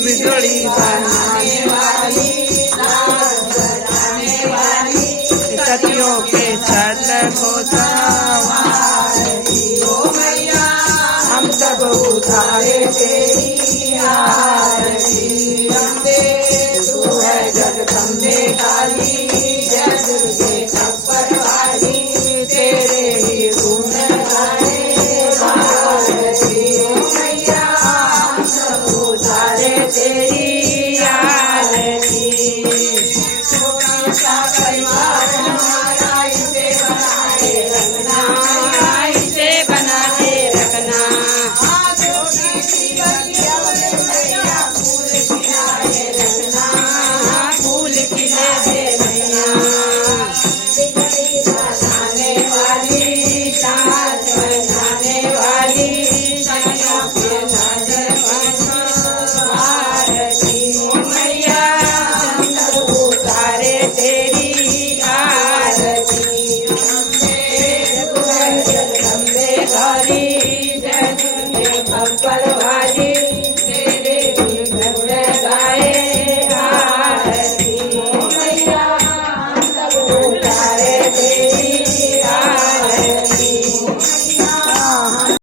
बिजली बनाने वाली, सतियों के सत को संवारती हो मैया, हम सब उतारे तेरी आरती। वंदे तू है जगदम्बे काली, जय दुर्गे खप्पर वाली, तेरे ही गुण गाए भारती हो मैया, हम सब उतारे तेरी आरती।